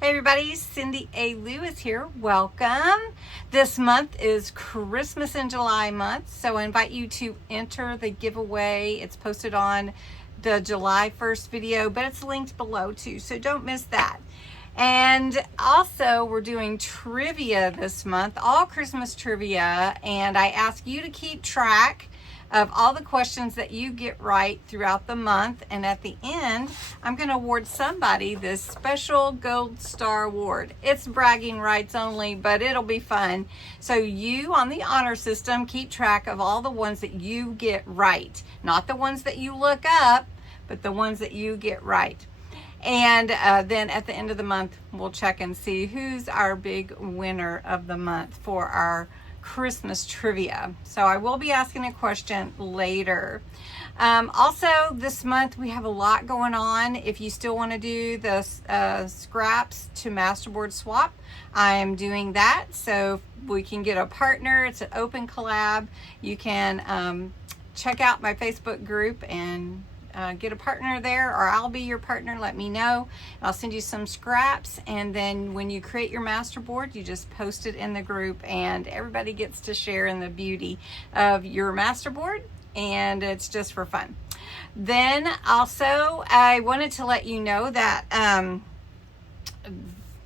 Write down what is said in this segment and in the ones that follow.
Hey everybody, Cindy A. Lewis here. Welcome. This month is Christmas in July month, so I invite you to enter the giveaway. It's posted on the July 1st video, but it's linked below too, so don't miss that. And also, we're doing trivia this month, all Christmas trivia, and I ask you to keep track of all the questions that you get right throughout the month, and at the end I'm going to award somebody this special gold star award. It's bragging rights only, but it'll be fun. So you on the honor system keep track of all the ones that you get right, not the ones that you look up, but the ones that you get right. And then at the end of the month we'll check and see who's our big winner of the month for our Christmas trivia. So I will be asking a question later. Also this month we have a lot going on. If you still want to do the scraps to masterboard swap, I am doing that, so we can get a partner. It's an open collab. You can check out my Facebook group and get a partner there, or I'll be your partner. Let me know. I'll send you some scraps, and then when you create your masterboard, you just post it in the group, and everybody gets to share in the beauty of your masterboard, and it's just for fun. Then also, I wanted to let you know that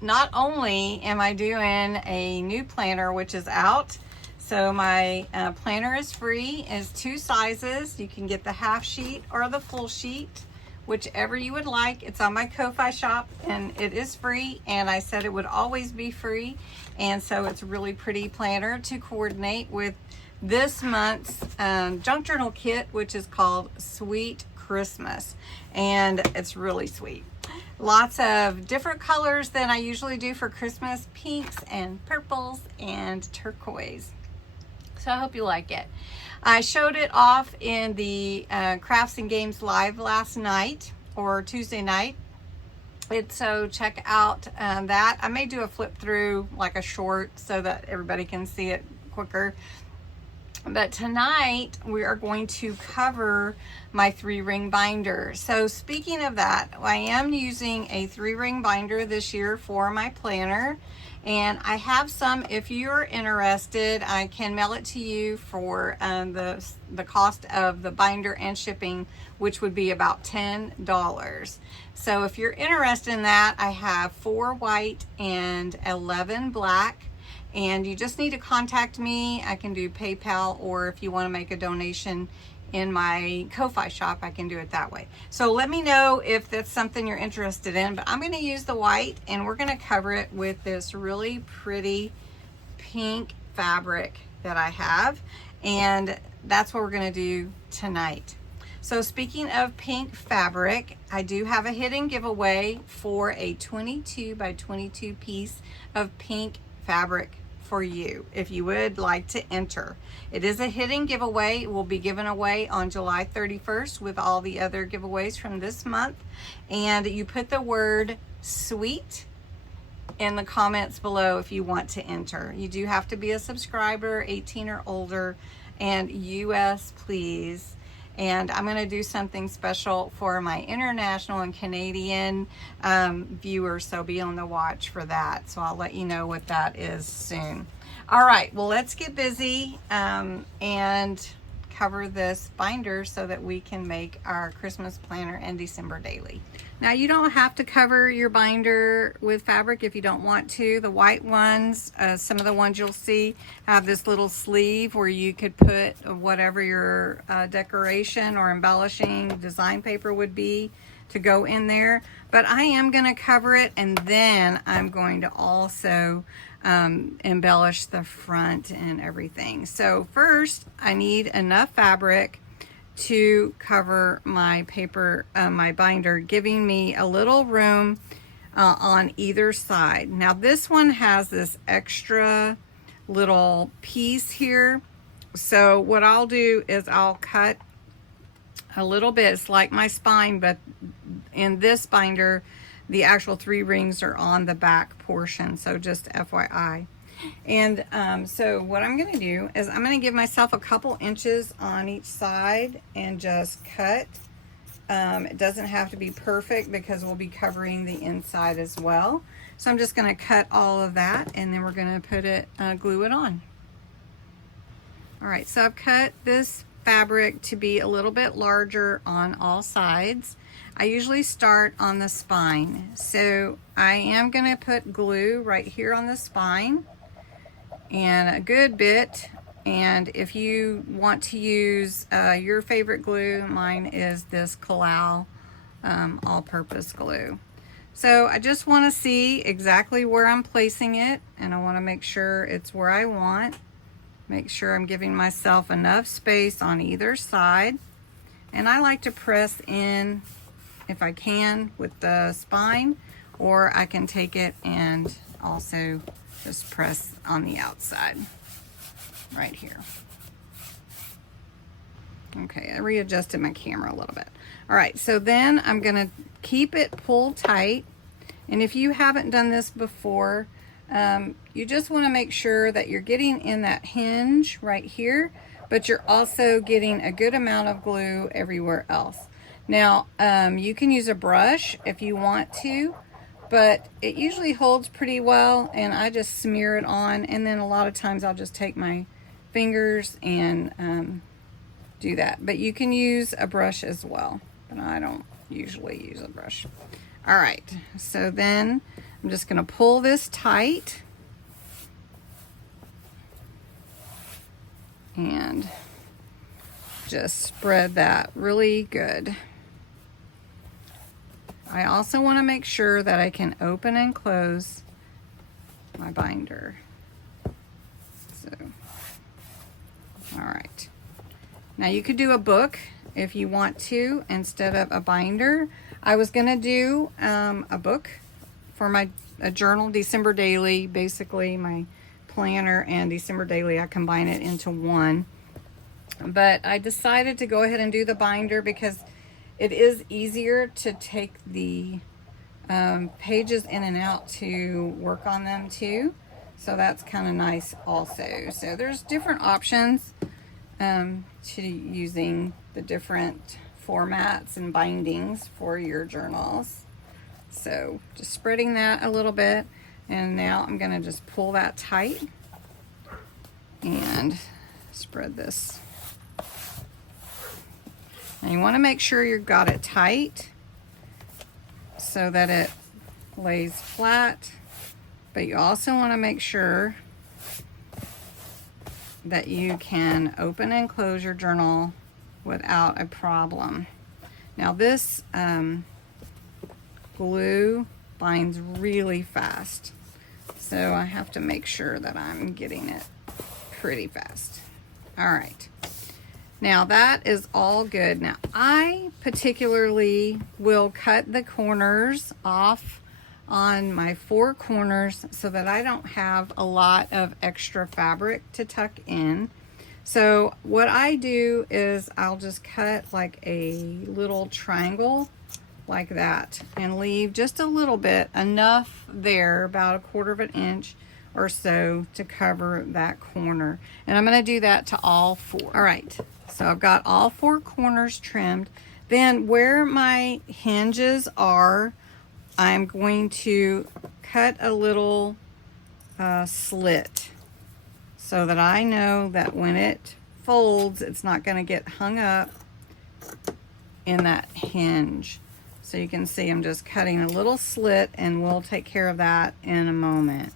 not only am I doing a new planner, which is out. So my planner is free. It's 2 sizes. You can get the half sheet or the full sheet, whichever you would like. It's on my Ko-Fi shop, and it is free, and I said it would always be free. And so it's a really pretty planner to coordinate with this month's junk journal kit, which is called Sweet Christmas, and it's really sweet. Lots of different colors than I usually do for Christmas, pinks and purples and turquoise. So I hope you like it. I showed it off in the Crafts and Games Live last night, or Tuesday night. So check out that. I may do a flip through, like a short, so that everybody can see it quicker. But tonight we are going to cover my 3-ring binder. So speaking of that, I am using a 3-ring binder this year for my planner. And I have some. If you're interested, I can mail it to you for the cost of the binder and shipping, which would be about $10. So if you're interested in that, I have 4 white and 11 black. And you just need to contact me. I can do PayPal, or if you want to make a donation in my Ko-Fi shop, I can do it that way. So let me know if that's something you're interested in. But I'm going to use the white, and we're going to cover it with this really pretty pink fabric that I have. And that's what we're going to do tonight. So speaking of pink fabric, I do have a hidden giveaway for a 22 by 22 piece of pink fabric for you, if you would like to enter. It is a hidden giveaway. It will be given away on July 31st with all the other giveaways from this month. And you put the word sweet in the comments below if you want to enter. You do have to be a subscriber, 18 or older, and US, please. And I'm going to do something special for my international and Canadian viewers, so be on the watch for that. So I'll let you know what that is soon. All right, well, let's get busy and cover this binder so that we can make our Christmas planner and December daily. Now, you don't have to cover your binder with fabric if you don't want to. The white ones, some of the ones you'll see have this little sleeve where you could put whatever your decoration or embellishing design paper would be to go in there. But I am going to cover it, and then I'm going to also embellish the front and everything. So first, I need enough fabric to cover my paper, my binder, giving me a little room on either side. Now this one has this extra little piece here. So what I'll do is I'll cut a little bit. It's like my spine, but in this binder, the actual 3 rings are on the back portion. So just FYI. And so what I'm going to do is I'm going to give myself a couple inches on each side and just cut It doesn't have to be perfect because we'll be covering the inside as well. So I'm just going to cut all of that, and then we're going to put it, glue it on. All right, so I've cut this fabric to be a little bit larger on all sides. I usually start on the spine. So I am going to put glue right here on the spine, and a good bit. And if you want to use your favorite glue, mine is this Kalau all-purpose glue. So I just want to see exactly where I'm placing it, and I want to make sure it's where I want. Make sure I'm giving myself enough space on either side. And I like to press in if I can with the spine, or I can take it and also just press on the outside right here. Okay, I readjusted my camera a little bit. All right, so then I'm gonna keep it pulled tight. And if you haven't done this before, you just wanna make sure that you're getting in that hinge right here, but you're also getting a good amount of glue everywhere else. Now, you can use a brush if you want to, but it usually holds pretty well, and I just smear it on, and then a lot of times I'll just take my fingers and do that. But you can use a brush as well, but I don't usually use a brush. All right, so then I'm just gonna pull this tight and just spread that really good. I also want to make sure that I can open and close my binder. So, all right. Now you could do a book if you want to instead of a binder. I was going to do a book for a journal, December Daily, basically my planner and December Daily. I combine it into one. But I decided to go ahead and do the binder because it is easier to take the pages in and out to work on them too. So that's kind of nice also. So there's different options to using the different formats and bindings for your journals. So just spreading that a little bit, and now I'm going to just pull that tight and spread this. And you want to make sure you've got it tight so that it lays flat, but you also want to make sure that you can open and close your journal without a problem. Now this glue binds really fast, so I have to make sure that I'm getting it pretty fast. All right. Now that is all good. Now I particularly will cut the corners off on my 4 corners so that I don't have a lot of extra fabric to tuck in. So what I do is I'll just cut like a little triangle like that and leave just a little bit, enough there, about 1/4 of an inch or so to cover that corner. And I'm going to do that to all 4. All right, so I've got all 4 corners trimmed. Then where my hinges are, I'm going to cut a little slit so that I know that when it folds, it's not going to get hung up in that hinge. So you can see I'm just cutting a little slit, and we'll take care of that in a moment.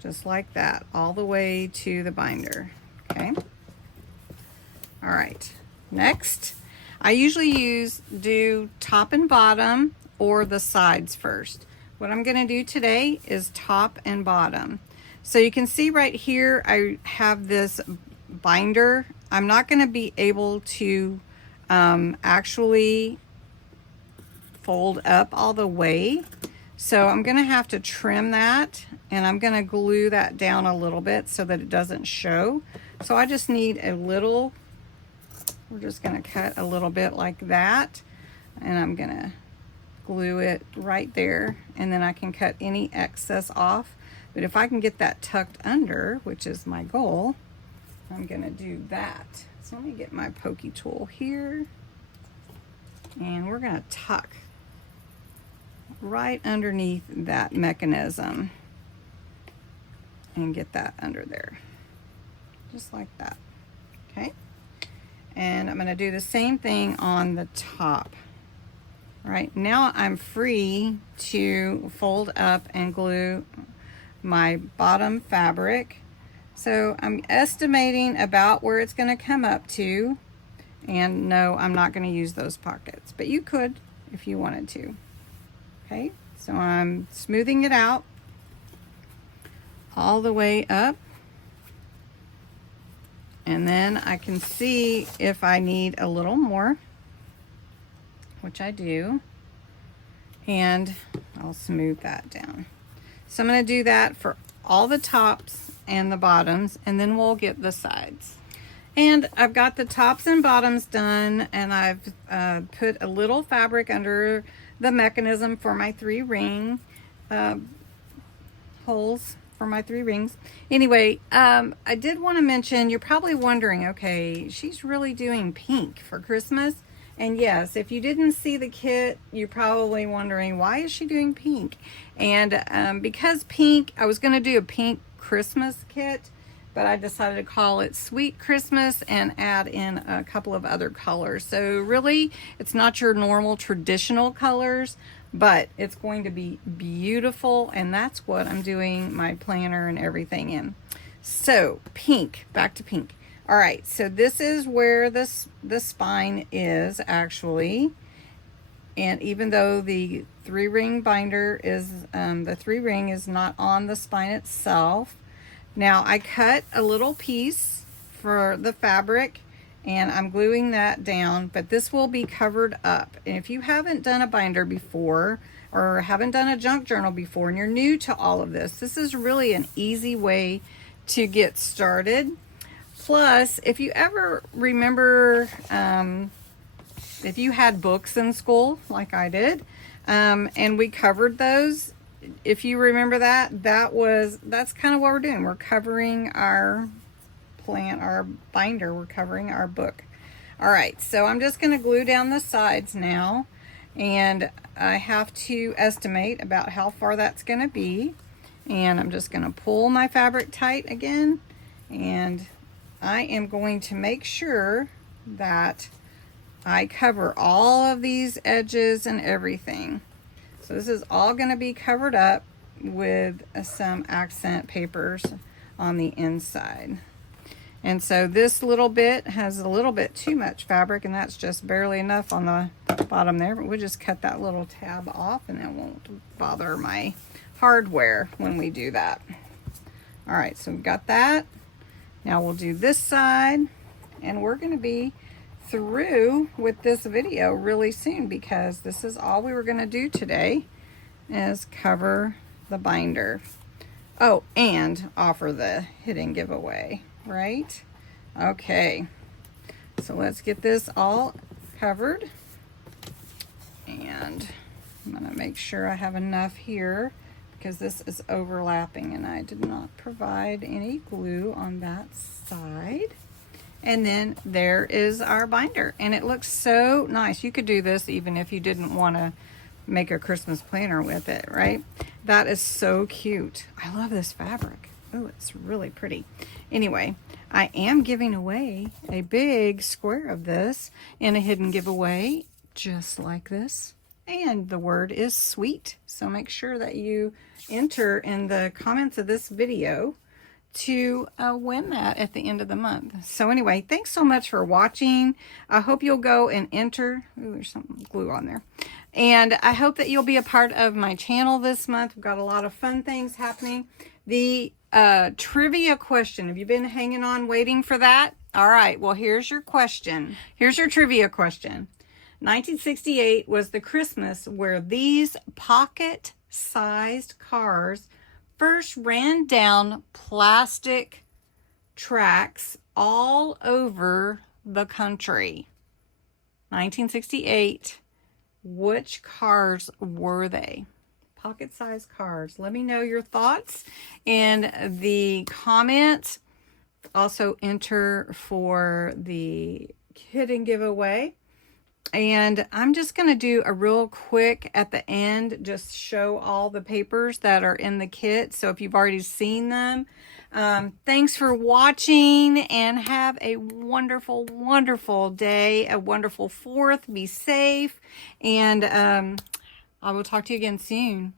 Just like that, all the way to the binder, okay? All right, next, I usually do top and bottom or the sides first. What I'm gonna do today is top and bottom. So you can see right here, I have this binder. I'm not gonna be able to actually fold up all the way. So I'm gonna have to trim that, and I'm gonna glue that down a little bit so that it doesn't show. So I just need a little, we're just gonna cut a little bit like that, and I'm gonna glue it right there, and then I can cut any excess off. But if I can get that tucked under, which is my goal, I'm gonna do that. So let me get my pokey tool here, and we're gonna tuck right underneath that mechanism and get that under there, just like that. Okay, and I'm going to do the same thing on the top. Right now I'm free to fold up and glue my bottom fabric. So I'm estimating about where it's going to come up to, and no, I'm not going to use those pockets, but you could if you wanted to. Okay, so I'm smoothing it out all the way up, and then I can see if I need a little more, which I do, and I'll smooth that down. So I'm going to do that for all the tops and the bottoms, and then we'll get the sides. And I've got the tops and bottoms done, and I've put a little fabric under the mechanism for my 3 ring holes for my 3 rings. Anyway, I did want to mention, you're probably wondering, okay, she's really doing pink for Christmas. And yes, if you didn't see the kit, you're probably wondering, why is she doing pink? And because pink, I was going to do a pink Christmas kit, but I decided to call it Sweet Christmas and add in a couple of other colors. So really, it's not your normal traditional colors, but it's going to be beautiful, and that's what I'm doing my planner and everything in. So pink, back to pink. All right, so this is where the spine is actually, and even though the 3 ring binder is, the 3 ring is not on the spine itself. Now I cut a little piece for the fabric, and I'm gluing that down, but this will be covered up. And if you haven't done a binder before, or haven't done a junk journal before, and you're new to all of this, this is really an easy way to get started. Plus, if you ever remember, if you had books in school like I did, and we covered those, if you remember that's kind of what we're doing. We're covering our our binder, we're covering our book. All right, so I'm just going to glue down the sides now, and I have to estimate about how far that's going to be, and I'm just going to pull my fabric tight again, and I am going to make sure that I cover all of these edges and everything. So this is all going to be covered up with some accent papers on the inside. And so this little bit has a little bit too much fabric, and that's just barely enough on the bottom there, but we'll just cut that little tab off, and it won't bother my hardware when we do that. All right, so we've got that. Now we'll do this side, and we're going to be through with this video really soon, because this is all we were going to do today, is cover the binder. Oh, and offer the hidden giveaway, right? Okay, so let's get this all covered, and I'm going to make sure I have enough here, because this is overlapping and I did not provide any glue on that side. And then there is our binder, and it looks so nice. You could do this even if you didn't want to make a Christmas planner with it, right? That is so cute. I love this fabric. Oh, it's really pretty. Anyway, I am giving away a big square of this in a hidden giveaway, just like this. And the word is sweet. So make sure that you enter in the comments of this video to win that at the end of the month. So anyway, thanks so much for watching. I hope you'll go and enter. Ooh, there's some glue on there. And I hope that you'll be a part of my channel this month. We've got a lot of fun things happening. The trivia question. Have you been hanging on waiting for that? All right, well, here's your question. Here's your trivia question. 1968 was the Christmas where these pocket-sized cars first ran down plastic tracks all over the country. 1968. Which cars were they? Pocket-sized cars. Let me know your thoughts in the comments. Also enter for the hidden giveaway. And I'm just going to do a real quick at the end, just show all the papers that are in the kit. So if you've already seen them, thanks for watching and have a wonderful, wonderful day, a wonderful 4th. Be safe. And I will talk to you again soon.